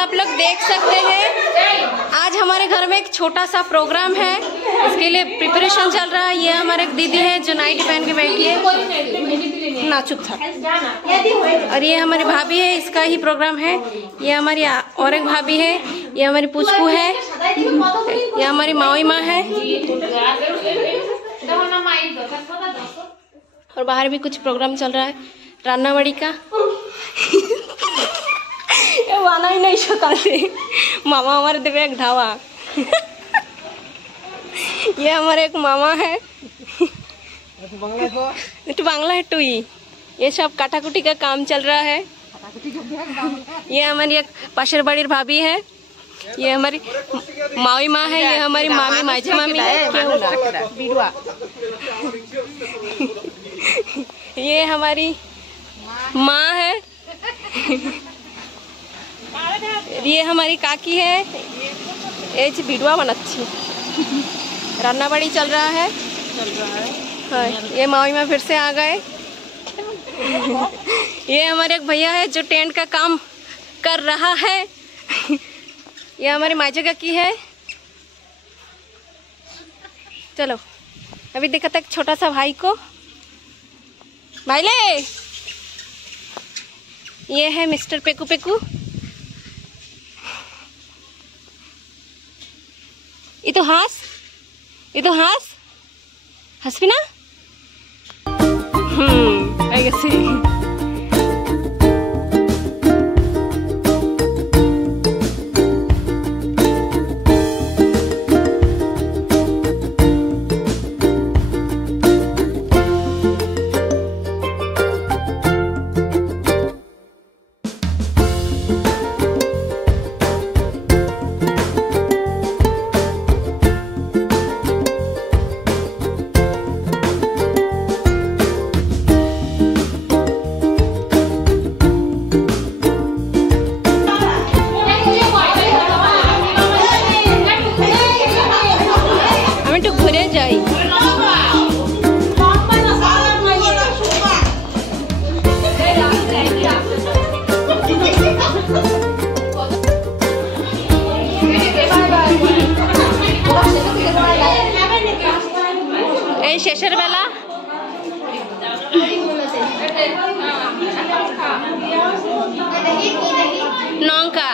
आप लोग देख सकते हैं आज हमारे घर में एक छोटा सा प्रोग्राम है, इसके लिए प्रिपरेशन चल रहा है। ये हमारे एक दीदी है जो नाइटी पहन के बैठी है, नाचुक था। और ये हमारी भाभी है, इसका ही प्रोग्राम है। ये हमारी और एक भाभी है, ये हमारी पुचकू है, ये हमारी मावी माँ है। और बाहर भी कुछ प्रोग्राम चल रहा है रान्नावाड़ी का। वाना ही नहीं सकाते मामा हमारे देवे एक ढावा। ये हमारे एक मामा है, बांग्ला है टुई। ये सब काटाकुटी का काम चल रहा है। ये हमारी एक पाशर बड़ी भाभी है, ये हमारी मावी माँ है, ये हमारी मामी माझी मामी है। ये हमारी माँ है, ये हमारी काकी है। ये बिडवा बनाची रान्नाबाड़ी चल रहा है। हाँ, ये मावी माँ फिर से आ गए। ये हमारे एक भैया है जो टेंट का काम कर रहा है। ये हमारी माँ काकी है। चलो अभी देखा था एक छोटा सा भाई को, भाई ले। ये है mister Peku Peku. itu khas Hasbina I guess शेषर बेला नौका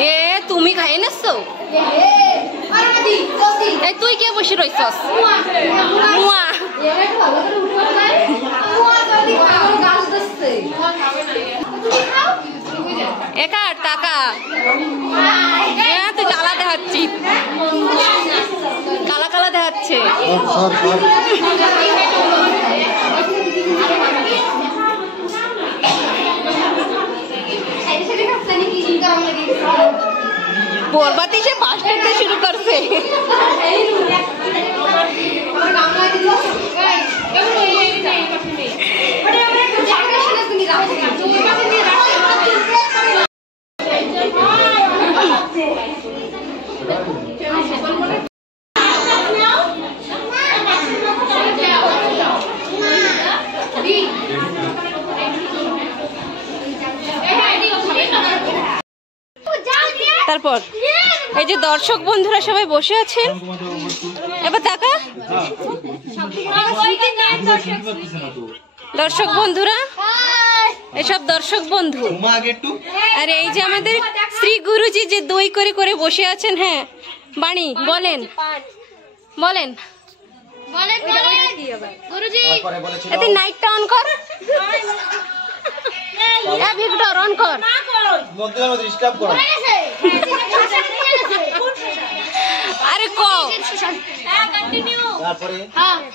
ये तुम्ही खाई नसतो तुई के बसि रहिसस मुआ एका टाका তুই কালা দেখাচ্ছি, কালা কালা দেখাচ্ছে। বরবাতি সে বাস করতে শুরু করছে। তারপর এই যে দর্শক বন্ধুরা সবাই বসে আছেন, এবার তাকা দর্শক বন্ধুরা, এসব দর্শক বন্ধু। আর এই যে আমাদের শ্রী গুরুজি যে দই করে করে বসে আছেন। হ্যাঁ বাণী বলেন বলেন গুরুজি, এতে নাইটটা অন কর। ভিক্টর অন কর। আরে কো তারপরে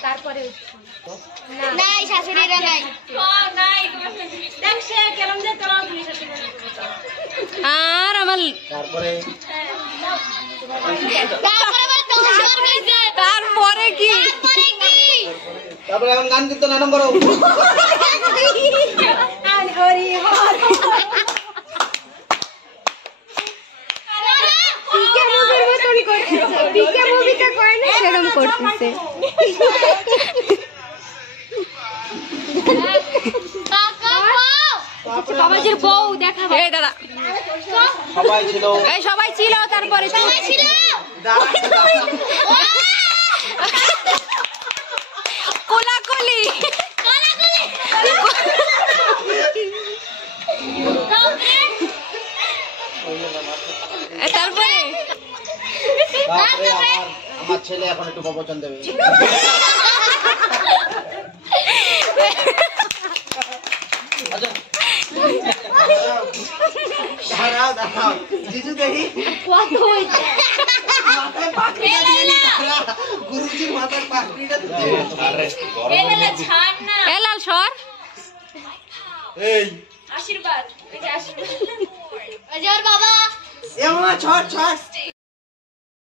তারপরে নাই শাশুড়িরা নাই নাই দেখছে কেমন যে চলো তুমি শাশুড়ি আর আমার তারপরে তারপরে কি তারপরে এখন গান কীর্তন আরম্ভ করো। হরি হর পিকে মুভিটা করে না সেরকম করতেছে। বাবাজির বউ দেখা এই দাদা সবাই ছিল তারপরে কোলাকুলি তারপরে আমার ছেলে এখন একটু প্রবচন দেবে। গুরুজির মাথায় পাখড়িটা আশীর্বাদ বাবা ছট ছট